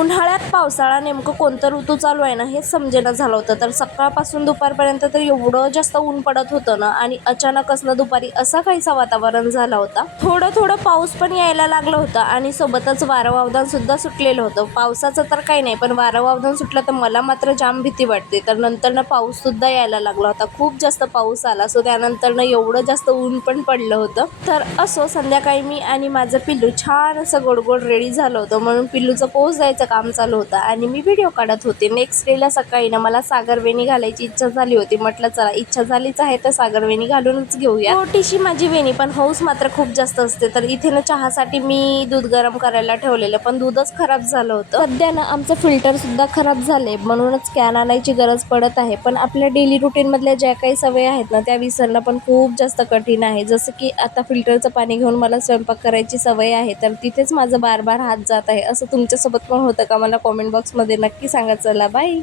उन्हाळ्यात पावसाळा नेमकं कोणतं ऋतू चालू आहे ना हे समजेना झालं होतं. तर सकाळपासून दुपारपर्यंत तर एवढं जास्त ऊन पडत होतं ना आणि अचानकच ना दुपारी असा काहीसा वातावरण झालं होतं. थोडं थोडं पाऊस पण यायला लागलं होतं आणि सोबतच वारं वावदान सुद्धा सुटलेलं होतं. पावसाचं तर काही नाही, पण वारं वावदान सुटलं तर मला मात्र जाम भीती वाटते. तर नंतर ना पाऊस सुद्धा यायला लागला होता. खूप जास्त पाऊस आला. सो त्यानंतर ना एवढं जास्त ऊन पण पडलं होतं. तर असो, संध्याकाळी मी आणि माझं पिल्लू छान असं गोड गोड रेडी झालं होतं. म्हणून पिल्लूचं पोज द्यायचं काम चालू होतं आणि मी व्हिडिओ काढत होते. नेक्स्ट डेला सकाळी ना मला सागरवेणी घालायची इच्छा झाली होती. म्हटलं चला, इच्छा झालीच आहे तर सागरवेणी घालूनच घेऊया. छोटीशी माझी वेणी, पण हौस मात्र खूप जास्त असते. तर इथे ना चहासाठी मी दूध गरम करायला ठेवलेलं, पण दूधच खराब झालं होतं. सध्या ना आमचं फिल्टर सुद्धा खराब झाले, म्हणूनच कॅन आणायची गरज पडत आहे. पण आपल्या डेली रुटीन मधल्या ज्या काही सवयी आहेत ना त्या विसरणं पण खूप जास्त कठीण आहे. जसं की आता फिल्टरचं पाणी घेऊन मला स्वयंपाक करायची सवय आहे, तर तिथेच माझं बार बार हात जात आहे. असं तुमच्यासोबत पण होतं का? मला कॉमेंट बॉक्समध्ये नक्की सांगा. चला बाय.